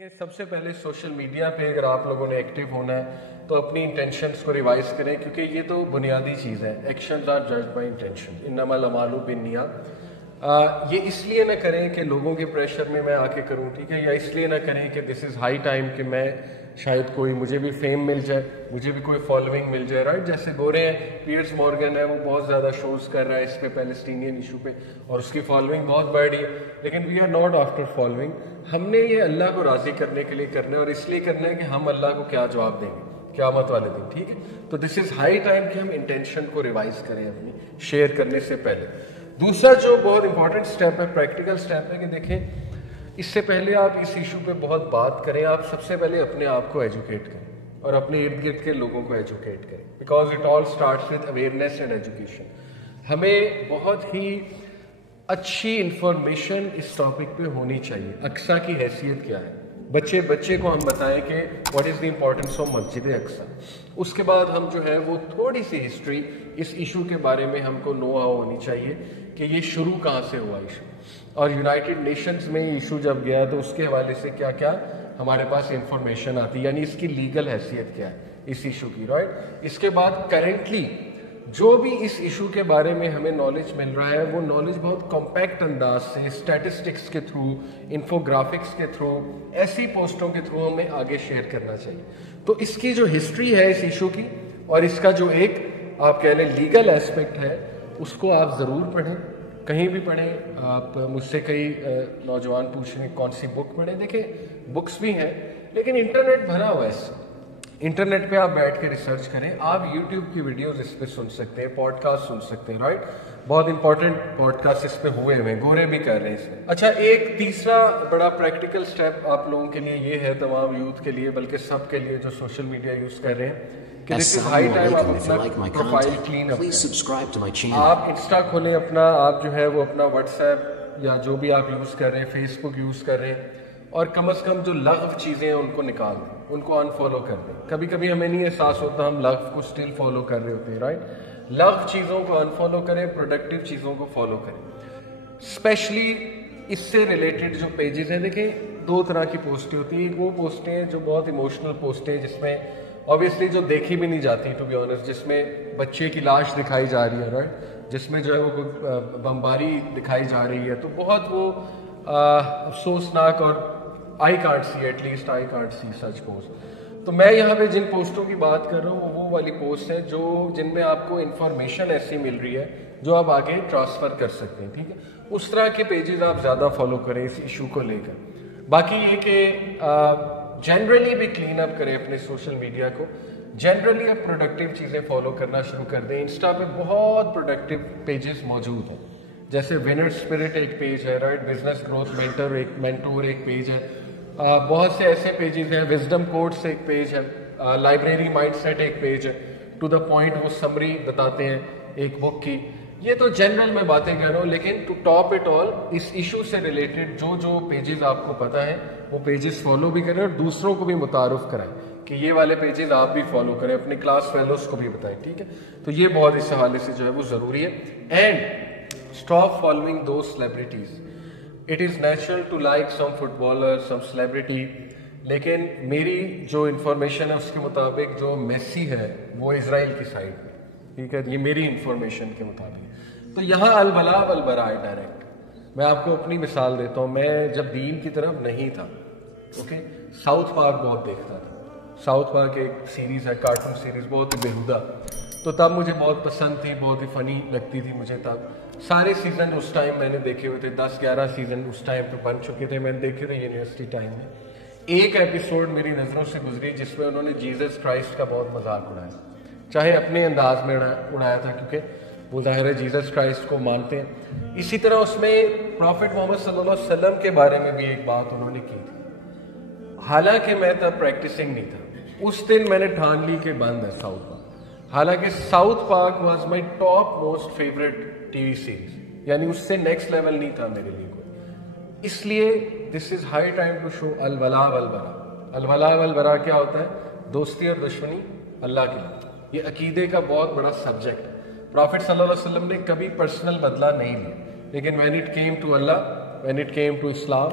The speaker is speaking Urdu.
دیکھیں سب سے پہلے سوشل میڈیا پہ اگر آپ لوگوں نے ایکٹیو ہونا ہے تو اپنی انٹینشنز کو ریوائز کریں، کیونکہ یہ تو بنیادی چیز ہے. Actions are judged by intention, انما الاعمال بالنیات. یہ اس لیے نہ کریں کہ لوگوں کے پریشر میں میں آ کے کروں، ٹھیک ہے، یا اس لیے نہ کریں کہ دس از ہائی ٹائم کہ میں شاید کوئی مجھے بھی فیم مل جائے، مجھے بھی کوئی فالوئنگ مل جائے، رائٹ. جیسے گورے ہیں، پیئرس مورگن ہے، وہ بہت زیادہ شوز کر رہا ہے اس پہ پیلسٹینین ایشو پہ، اور اس کی فالوئنگ بہت بڑھ رہی ہے. لیکن we are not after following. ہم نے یہ اللہ کو راضی کرنے کے لیے کرنا ہے، اور اس لیے کرنا ہے کہ ہم اللہ کو کیا جواب دیں گے قیامت والے دن، ٹھیک ہے. تو دس از ہائی ٹائم کہ ہم انٹینشن کو ریوائز کریں اپنی شیئر کرنے سے پہلے. دوسرا جو بہت امپورٹنٹ سٹیپ ہے، پریکٹیکل سٹیپ ہے، کہ دیکھیں اس سے پہلے آپ اس ایشو پہ بہت بات کریں، آپ سب سے پہلے اپنے آپ کو ایجوکیٹ کریں اور اپنے ارد گرد کے لوگوں کو ایجوکیٹ کریں، because it all starts with awareness and education. ہمیں بہت ہی اچھی انفارمیشن اس ٹاپک پہ ہونی چاہیے. اقصیٰ کی حیثیت کیا ہے، بچے کو ہم بتائیں کہ what is the importance of مسجد اقصیٰ. اس کے بعد ہم جو ہے وہ تھوڑی سی ہسٹری اس ایشو کے بارے میں ہم کو نو ہاؤ ہونی چاہیے کہ یہ شروع کہاں سے ہوا ایشو، اور یونائٹڈ نیشنز میں ایشو جب گیا تو اس کے حوالے سے کیا کیا ہمارے پاس انفارمیشن آتی، یعنی اس کی لیگل حیثیت کیا ہے اس ایشو کی، رائٹ. اس کے بعد کرنٹلی جو بھی اس ایشو کے بارے میں ہمیں نالج مل رہا ہے، وہ نالج بہت کمپیکٹ انداز سے اسٹیٹسٹکس کے تھرو، انفوگرافکس کے تھرو، ایسی پوسٹوں کے تھرو ہمیں آگے شیئر کرنا چاہیے. تو اس کی جو ہسٹری ہے اس ایشو کی، اور اس کا جو ایک آپ کہہ لیں لیگل ایسپیکٹ ہے، اس کو آپ ضرور پڑھیں، کہیں بھی پڑھیں. آپ مجھ سے کئی نوجوان پوچھ رہے ہیں کون سی بک پڑھیں. دیکھیں بکس بھی ہیں، لیکن انٹرنیٹ بھرا ہوا ہے اس سے. انٹرنیٹ پہ آپ بیٹھ کے ریسرچ کریں، آپ یوٹیوب کی ویڈیوز اس پہ سن سکتے ہیں، پوڈ کاسٹ سن سکتے ہیں، رائٹ. بہت امپورٹنٹ پوڈ کاسٹ اس پہ ہوئے ہیں، گورے بھی کر رہے ہیں اس میں. اچھا، ایک تیسرا بڑا پریکٹیکل سٹیپ آپ لوگوں کے لیے یہ ہے، تمام یوتھ کے لیے، بلکہ سب کے لیے جو سوشل میڈیا یوز کر رہے ہیں، کہ دس از ہائی ٹائم آپ اپنا پروفائل کلین اپ کریں. آپ انسٹا کھولیں اپنا، آپ جو ہے وہ اپنا واٹس ایپ یا جو بھی آپ یوز کر رہے ہیں، فیس بک یوز کر رہے ہیں، اور کم از کم جو لغو چیزیں ہیں ان کو نکال دیں، ان کو انفالو کر دیں. کبھی کبھی ہمیں نہیں احساس ہوتا ہم لغو کو اسٹل فالو کر رہے ہوتے ہیں، رائٹ. لغو چیزوں کو انفالو کریں، پروڈکٹیو چیزوں کو فالو کریں. اسپیشلی اس سے ریلیٹڈ جو پیجز ہیں، دیکھیں دو طرح کی پوسٹیں ہوتی ہیں. ایک وہ پوسٹیں ہیں جو بہت ایموشنل پوسٹیں ہیں، جس میں obviously جو دیکھی بھی نہیں جاتی ٹو بی آنیسٹ، جس میں بچے کی لاش دکھائی جا رہی ہے، رائٹ، جس میں جو ہے وہ بمباری دکھائی جا رہی ہے. تو بہت وہ افسوسناک، اور I can't see, at least I can't see such posts. تو میں یہاں پہ جن پوسٹوں کی بات کر رہا ہوں وہ والی پوسٹ ہیں جن میں آپ کو انفارمیشن ایسی مل رہی ہے جو آپ آگے ٹرانسفر کر سکتے ہیں، ٹھیک ہے. اس طرح کے پیجز آپ زیادہ فالو کریں اس ایشو کو لے کر. باقی یہ کہ جنرلی بھی کلین اپ کریں اپنے سوشل میڈیا کو. جنرلی اب پروڈکٹیو چیزیں فالو کرنا شروع کر دیں. انسٹا پہ بہت پروڈکٹیو پیجز موجود ہیں، جیسے ونر اسپرٹ ایک پیج ہے، رائٹ، بزنس گروتھ مینٹور ایک پیج ہے. بہت سے ایسے پیجز ہیں، وزڈم کوٹس ایک پیج ہے، لائبریری مائنڈ سیٹ ایک پیج ہے، ٹو دا پوائنٹ وہ سمری بتاتے ہیں ایک بک کی. یہ تو جنرل میں باتیں کر رہا ہوں، لیکن ٹو ٹاپ اٹ آل اس ایشو سے ریلیٹڈ جو پیجز آپ کو پتہ ہے وہ پیجز فالو بھی کریں، اور دوسروں کو بھی متعارف کرائیں کہ یہ والے پیجز آپ بھی فالو کریں، اپنے کلاس فیلوز کو بھی بتائیں، ٹھیک ہے. تو یہ بہت اس حوالے سے جو ہے وہ ضروری ہے. And stop following those celebrities. It is natural to like some footballer, some celebrity, لیکن میری جو انفارمیشن ہے اس کے مطابق جو میسی ہے وہ اسرائیل کی سائڈ میں، ٹھیک ہے. یہ میری انفارمیشن کے مطابق. تو یہاں البلا والبراء ہے ڈائریکٹ. میں آپ کو اپنی مثال دیتا ہوں. میں جب دین کی طرف نہیں تھا، اوکے، ساؤتھ پارک بہت دیکھتا تھا. ساؤتھ پارک ایک سیریز ہے، کارٹون سیریز، بہت ہی بیہودہ. تو تب مجھے بہت پسند تھی، بہت ہی فنی لگتی تھی مجھے. تب سارے سیزن اس ٹائم میں نے دیکھے ہوئے تھے، 10-11 سیزن اس ٹائم پہ بن چکے تھے، میں نے دیکھے تھے یونیورسٹی ٹائم میں. ایک ایپیسوڈ میری نظروں سے گزری جس میں انہوں نے جیزس کرائسٹ کا بہت مذاق اڑایا، چاہے اپنے انداز میں اڑایا تھا، کیونکہ وہ ظاہر ہے جیزس کرائسٹ کو مانتے ہیں. اسی طرح اس میں پروفٹ محمد صلی اللہ علیہ وسلم کے بارے میں بھی ایک بات انہوں نے کی تھی، حالانکہ میں تب پریکٹسنگ نہیں تھا. اس دن میں نے ٹھان لی کہ بند ہے ساؤتھ پارک. حالانکہ south park was my top most favourite T V series, یعنی اس سے نیکسٹ لیول نہیں تھا میرے لیے کوئی. اس لیے this is high time to show الولا والبراء. الولا والبراء کیا ہوتا ہے؟ دوستی اور دشمنی اللہ کے لیے. یہ عقیدے کا بہت بڑا سبجیکٹ ہے. پرافٹ صلی اللہ علیہ وسلم نے کبھی پرسنل بدلہ نہیں لیا، لیکن when it came to Allah, when it came to Islam,